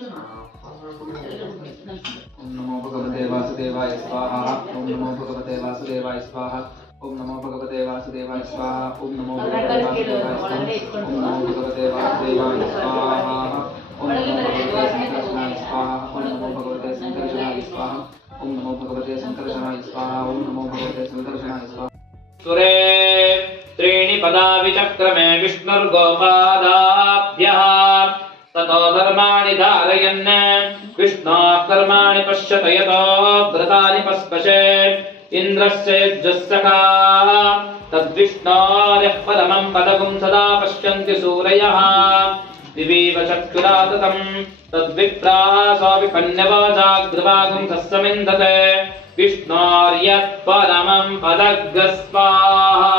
ओम नमो भगवते वासुदेवाय स्वाहा, ओम नमो भगवते वासुदेवाय स्वाहा, ओम नमो भगवते वासुदेवाय स्वाहा, ओम नमो भगवते वासुदेवाय स्वाहा, ओम नमो भगवते वासुदेवाय स्वाहा, ओम नमो भगवते संकर्षणाय स्वाहा, ओम नमो भगवते संकर्षणाय स्वाहा, ओम नमो भगवते संकर्षणाय स्वाहा। सुरे त्रीणि पदा विचक्रमे विष्णुर्गोपादाभ्यः ततो धर्माणि धारयन् विष्णोः कर्माणि पश्यत यतो व्रतानि पस्पशे इन्द्रस्य यज्ञस्सखा तद्विष्णोर्यः परमं पदगुं सदा पश्यन्ति सूरयः दिवीव चक्षुराततम् तद्विप्रासो विपन्यवाजाग्रवागुं तस्समिन्धते विष्णोर्यत् परमं पदग्स्वाहा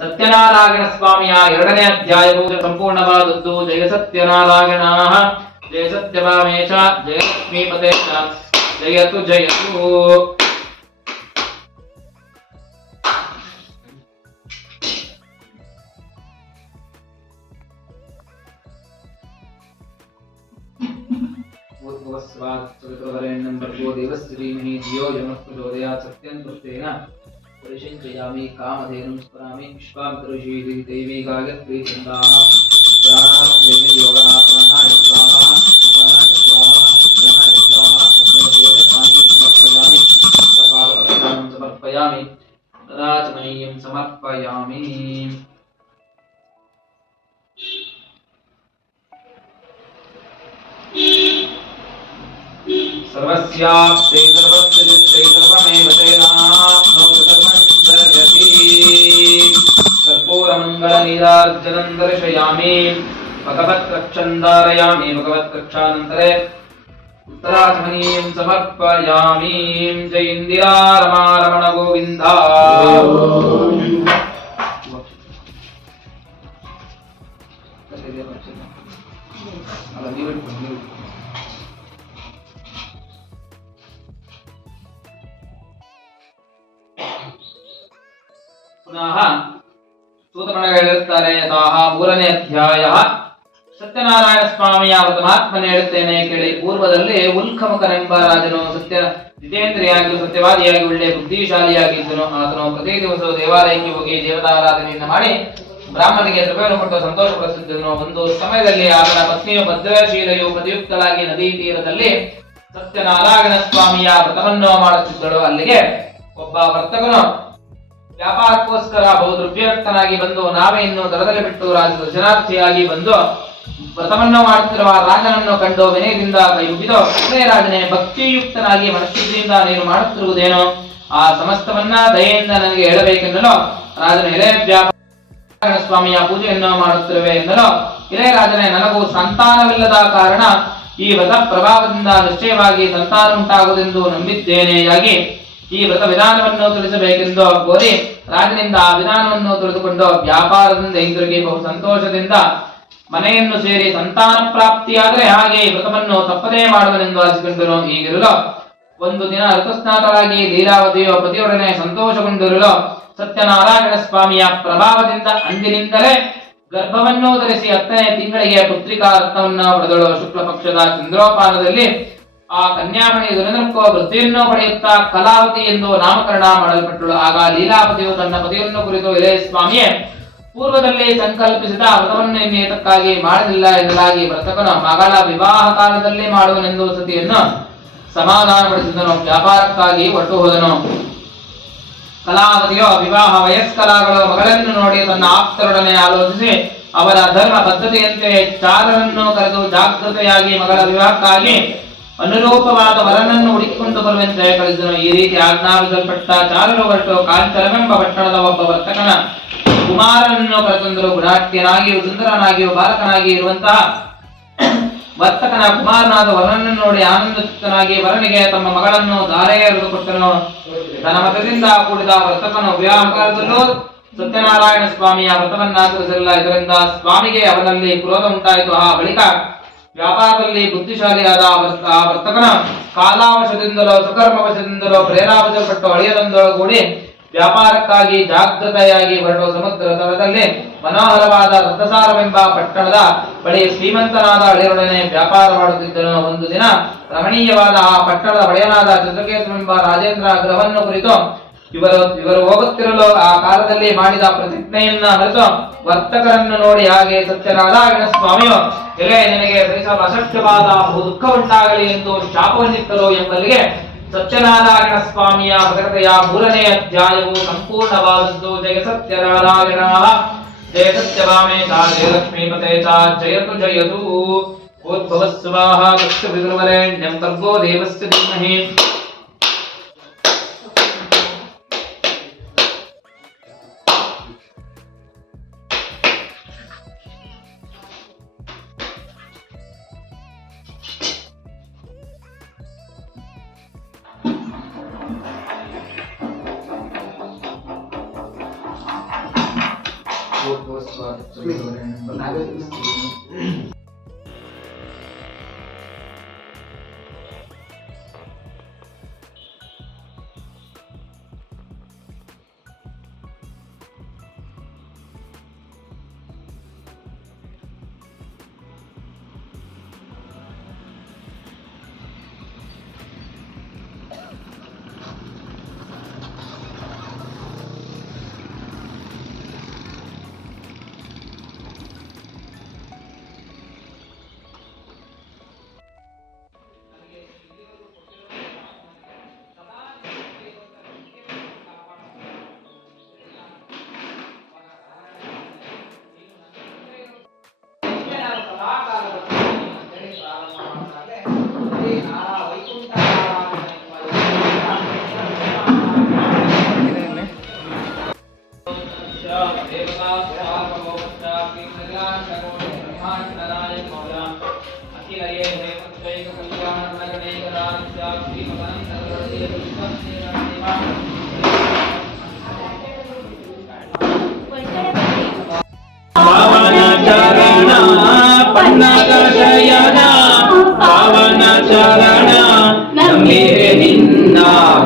ಸತ್ಯನಾರಾಯಣ ಸ್ವಾಮಿಯ ಎರಡನೇ ಅಧ್ಯಾಯವು ಸಂಪೂರ್ಣವಾದದ್ದು. ಜಯ ಸತ್ಯನಾರಾಯಣ ಜಯ ಸತ್ಯಭಾಮೇಶ ಜಯ ಲಕ್ಷ್ಮೀಪತೆ ಜಯತು ಜಯತು. ಭೂರ್ಭುವಸ್ವಾತ್ ಚತುರ್ವರೆಣ್ಯಂ ಪ್ರಚೋದೇವಶ್ರೀಮಹಿ ಧಿಯೋ ಯಮಸ್ತು ಪ್ರಚೋದಯಾತ್ ಸತ್ಯಂ ತೃಪ್ತೇನ. परिशञ्चयामि कामधेनुं स्मरामि विश्वामित्रषीः दैवीकागत्प्रीचन्दाः प्राणाप्रेमि योगः प्राणाय स्वाहा प्राणाय स्वाहा प्राणाय स्वाहा समर्पयामि तदा च मह्यं समर्पयामि। सर्वस्याप्ते सर्वस्य चित्ते सर्वमेव तेनाप्नोति सर्वं दर्शति कर्पूरमङ्गलनीरार्जनं दर्शयामि भगवत्कक्षं भगवत्कक्षानन्तरे उत्तराध्वनीं समर्पयामि जय गोविन्दा। Thank. ಪುನಃ ಸೂತ್ರಣ ಯಥಾಹ ಮೂರನೇ ಅಧ್ಯಾಯ. ಸತ್ಯನಾರಾಯಣ ಸ್ವಾಮಿಯ ಪರಮಾತ್ಮನ ಹೇಳುತ್ತೇನೆ ಕೇಳಿ. ಪೂರ್ವದಲ್ಲಿ ಉಲ್ಖಮುಖನೆಂಬ ರಾಜನು ಸತ್ಯ ಜಿತೇಂದ್ರಿಯಾಗಿ, ಸತ್ಯವಾದಿಯಾಗಿ ಒಳ್ಳೆ ಬುದ್ಧಿಶಾಲಿಯಾಗಿದ್ದನು. ಆತನು ಪ್ರತಿ ದಿವಸ ದೇವಾಲಯಕ್ಕೆ ಹೋಗಿ ದೇವತಾರಾಧನೆಯನ್ನು ಮಾಡಿ ಬ್ರಾಹ್ಮಣಿಗೆ ದ್ರವ್ಯವನ್ನು ಕೊಟ್ಟು ಸಂತೋಷ ಪಡಿಸಿದ್ದನು ಒಂದು ಸಮಯದಲ್ಲಿ ಆತನ ಪತ್ನಿಯ ಭದ್ರಶೀಲೆಯು ಪ್ರತಿಯುಕ್ತಳಾಗಿ ನದಿ ತೀರದಲ್ಲಿ ಸತ್ಯನಾರಾಯಣ ಸ್ವಾಮಿಯ ವ್ರತವನ್ನು ಮಾಡುತ್ತಿದ್ದಳು. ಅಲ್ಲಿಗೆ ಒಬ್ಬ ವರ್ತಕನು ವ್ಯಾಪಾರಕ್ಕೋಸ್ಕರ ಬಹು ದ್ರವ್ಯರ್ಥನಾಗಿ ಬಂದು ನಾವೇ ಇನ್ನು ದರದಲ್ಲಿ ಬಿಟ್ಟು ರಾಜ ದರ್ಶನಾರ್ಥಿಯಾಗಿ ಬಂದು ವ್ರತವನ್ನು ಮಾಡುತ್ತಿರುವ ರಾಜನನ್ನು ಕಂಡು ವಿನಯದಿಂದ ಕೈ ಮುಗಿದು ರಾಜನೇ, ಭಕ್ತಿಯುಕ್ತನಾಗಿ ಮನಸ್ಥಿತಿಯಿಂದ ನೀನು ಮಾಡುತ್ತಿರುವುದೇನೋ? ಆ ಸಮಸ್ತವನ್ನ ದಯೆಯಿಂದ ನನಗೆ ಹೇಳಬೇಕೆಂದಲು, ರಾಜನ ಎಲೆ ವ್ಯಾಪಾರ ಸ್ವಾಮಿಯ ಪೂಜೆಯನ್ನು ಮಾಡುತ್ತಿರುವೆ ಎಂದಲು ಹಿರೇರಾಜನೇ ರಾಜನೇ, ನನಗೂ ಸಂತಾನವಿಲ್ಲದ ಕಾರಣ ಈ ವ್ರತ ಪ್ರಭಾವದಿಂದ ನಿಶ್ಚಯವಾಗಿ ಸಂತಾನ ಉಂಟಾಗುವುದೆಂದು ನಂಬಿದ್ದೇನೆಯಾಗಿ ಈ ವ್ರತ ವಿಧಾನವನ್ನು ತಿಳಿಸಬೇಕೆಂದು ಕೋರಿ ರಾಜನಿಂದ ಆ ವಿಧಾನವನ್ನು ತಿಳಿದುಕೊಂಡು ವ್ಯಾಪಾರದಿಂದ ಹಿಂದಿರುಗಿ ಬಹು ಸಂತೋಷದಿಂದ ಮನೆಯನ್ನು ಸೇರಿ ಸಂತಾನ ಪ್ರಾಪ್ತಿಯಾದರೆ ಹಾಗೆ ಈ ವ್ರತವನ್ನು ತಪ್ಪದೇ ಮಾಡುವನೆಂದು ಆರಿಸಿಕೊಂಡರು. ಹೀಗಿರಲು ಒಂದು ದಿನ ಋತುಸ್ನಾತರಾಗಿ ಲೀಲಾವತಿಯು ಪತಿಯೊಡನೆ ಸಂತೋಷಗೊಂಡಿರಲು ಸತ್ಯನಾರಾಯಣ ಸ್ವಾಮಿಯ ಪ್ರಭಾವದಿಂದ ಅಂದಿನಿಂದಲೇ ಗರ್ಭವನ್ನು ಧರಿಸಿ ಹತ್ತನೇ ತಿಂಗಳಿಗೆ ಪುತ್ರಿಕಾ ರತ್ನವನ್ನು ಪಡೆದಳು. ಶುಕ್ಲ ಪಕ್ಷದ ಚಂದ್ರೋಪಾನದಲ್ಲಿ ಆ ಕನ್ಯಾಮಣಿ ಸುರೇಂದ್ರಕ್ಕೋ ವೃತ್ತಿಯನ್ನು ಪಡೆಯುತ್ತಾ ಕಲಾವತಿ ಎಂದು ನಾಮಕರಣ ಮಾಡಲ್ಪಟ್ಟಳು. ಆಗ ಲೀಲಾಪತಿಯು ತನ್ನ ಪತಿಯನ್ನು ಕುರಿತು ಎಲೆ ಸ್ವಾಮಿಯೇ, ಪೂರ್ವದಲ್ಲಿ ಸಂಕಲ್ಪಿಸಿದ ವ್ರತವನ್ನು ಇನ್ನೇತಕ್ಕಾಗಿ ಮಾಡಲಿಲ್ಲ ಎನ್ನಲಾಗಿ ವರ್ತಕನು ಮಗಳ ವಿವಾಹ ಕಾಲದಲ್ಲಿ ಮಾಡುವನೆಂದು ಸತಿಯನ್ನು ಸಮಾಧಾನಪಡಿಸಿದನು. ವ್ಯಾಪಾರಕ್ಕಾಗಿ ಒಟ್ಟು ಹೋದನು. ಕಲಾವತಿಯು ವಿವಾಹ ವಯಸ್ಕಲಾಗಳು ಮಗಳನ್ನು ನೋಡಿ ತನ್ನ ಆಪ್ತರೊಡನೆ ಆಲೋಚಿಸಿ, ಅವರ ಧರ್ಮ ಪದ್ಧತಿಯಂತೆ ಚಾರರನ್ನು ಕರೆದು ಜಾಗೃತೆಯಾಗಿ ಮಗಳ ವಿವಾಹಕ್ಕಾಗಿ ಅನುರೂಪವಾದ ವರನನ್ನು ಹುಡುಕಿಕೊಂಡು ಬರುವಂತೆ ಕಳಿಸಿದನು. ಈ ರೀತಿ ಆಜ್ಞಾಪಿಸಲ್ಪಟ್ಟ ಚಾರರು ಹೊರಟು ಕಾಂಚರವೆಂಬ ಪಟ್ಟಣದ ಒಬ್ಬ ವರ್ತಕನ ಕುಮಾರನನ್ನು ಕರೆತಂದರು. ಗುಣಾಟ್ಯನಾಗಿಯೂ ಸುಂದರನಾಗಿಯೂ ಬಾಲಕನಾಗಿ ಇರುವಂತಹ ವರ್ತಕನ ಕುಮಾರನಾದ ವರನನ್ನು ನೋಡಿ ಆನಂದ ಚಿತ್ತನಾಗಿ ವರನಿಗೆ ತಮ್ಮ ಮಗಳನ್ನು ಧಾರೆ ಎರೆದು ಕೊಟ್ಟನು ತನ್ನ ಮತದಿಂದ ಕೂಡಿದ ವರ್ತಕನು ವ್ಯಾಪಾರದಲ್ಲೂ ಸತ್ಯನಾರಾಯಣ ಸ್ವಾಮಿಯ ವ್ರತವನ್ನಾಚರಿಸಲಿಲ್ಲ ಇದರಿಂದ ಸ್ವಾಮಿಗೆ ಅವನಲ್ಲಿ ಕ್ರೋಧ ಉಂಟಾಯಿತು. ಆ ಬಳಿಕ ವ್ಯಾಪಾರದಲ್ಲಿ ಬುದ್ಧಿಶಾಲಿಯಾದ ವರ್ತಕನ ಕಾಲಾವಶದಿಂದಲೋ, ಸುಕರ್ಮವಶದಿಂದಲೋ, ಪ್ರೇರಾವಶಪಟ್ಟು ಅಳಿಯದೊಂದೊಳಗೂಡಿ ವ್ಯಾಪಾರಕ್ಕಾಗಿ ಜಾಗೃತೆಯಾಗಿ ಹೊರಡುವ ಸಮುದ್ರ ತರದಲ್ಲಿ ಮನೋಹರವಾದ ರತ್ನಸಾರವೆಂಬ ಪಟ್ಟಣದ ಬಳಿ ಶ್ರೀಮಂತನಾದ ಅಳಿಯರೊಡನೆ ವ್ಯಾಪಾರ ಮಾಡುತ್ತಿದ್ದನು. ಒಂದು ದಿನ ರಮಣೀಯವಾದ ಆ ಪಟ್ಟಣದ ಒಡೆಯನಾದ ಚಂದ್ರಕೇತನೆಂಬ ರಾಜೇಂದ್ರ ಗೃಹವನ್ನು ಕುರಿತು ಇವರು ಇವರು ಹೋಗುತ್ತಿರಲು ಆ ಕಾಲದಲ್ಲಿ ಮಾಡಿದ ಪ್ರತಿಜ್ಞೆಯನ್ನ ಮರೆತು ವರ್ತಕರನ್ನು ನೋಡಿ ಹಾಗೆ ಸತ್ಯನಾರಾಯಣ ಸ್ವಾಮಿಯು ಎಲೆ ನಿನಗೆ ಅಸತ್ಯವಾದ ಬಹು ದುಃಖ ಉಂಟಾಗಲಿ ಎಂದು ಶಾಪವನ್ನಿತ್ತರು ಎಂಬಲ್ಲಿಗೆ ಸತ್ಯನಾರಾಯಣ ಸ್ವಾಮಿಯ ಪ್ರಕಟತೆಯ ಮೂರನೇ ಅಧ್ಯಾಯವು ಸಂಪೂರ್ಣವಾದದ್ದು. ಜಯ ಸತ್ಯನಾರಾಯಣ, ಜಯ ಸತ್ಯವಾಮೇಶ ಜಯ ಜಯಲಕ್ಷ್ಮೀಪತೆ ಚ ಜಯತು. ಜಯತು ಓದ್ಭವಸ್ವಾಹ ಸ್ವಾಹ ತಸ್ಯ ವಿದುರ್ವರೆಣ್ಯಂ ಕರ್ಗೋ दोस्त बात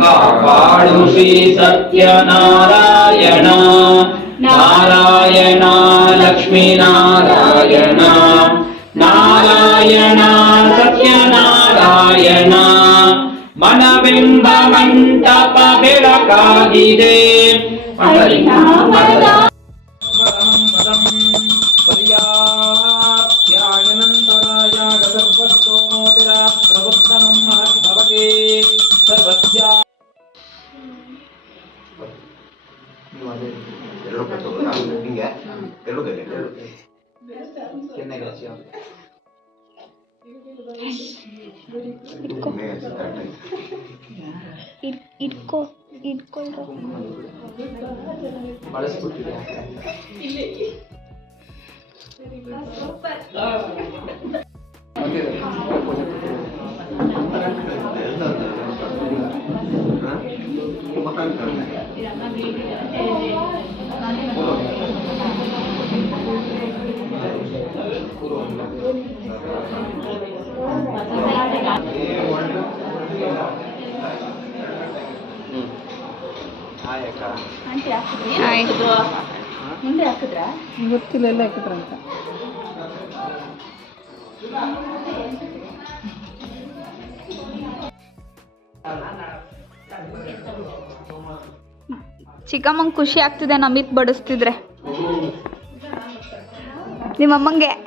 ಕಾಪಾಡು ಶ್ರೀ ಸತ್ಯನಾರಾಯಣ ನಾರಾಯಣ ಲಕ್ಷ್ಮೀ ನಾರಾಯಣ ನಾರಾಯಣ ಸತ್ಯನಾರಾಯಣ ಮನವೆಂಬ ಮಂಟಪ ಬೆಳಕಾಗಿದೆ ಹರಿನಾಮದ ಪರಮಂ ಪದಂ ಪರ್ಯಾಪ್ತ್ಯಾಯನಂತರಾಯ ಗತರ್ವಸ್ತೋಮೋತಿರಾತ್ರವತ್ತಮಂ ಮಹತ್ ಭವತಿ ಸರ್ವಜ್ಞಾ ಎರಡು ಕೈ ತಗೊಳ್ಳ ಹಿಂಗೆ ಎರಡು ಕೈ ಎರಡು ಕೈ ಕೆನ್ನೆಗೆ ಇಟ್ಕೋ ಇಟ್ಕೋ ಇಟ್ಕೊಳ್ರು ಬಳಸ್ಬಿಟ್ಟಿದೆ ಬಂದಿದೆ. ಹಾ? ಮಕ್ಕಳು ಗೊತ್ತಿಲ್ಲ ಎಲ್ಲ ಅಂತ. ಚಿಕ್ಕಮ್ಮಂಗೆ ಖುಷಿ ಆಗ್ತಿದೆ ನಮಿತ್ ಬಡಿಸ್ತಿದ್ರೆ. ನಿಮ್ಮಮ್ಮಂಗೆ.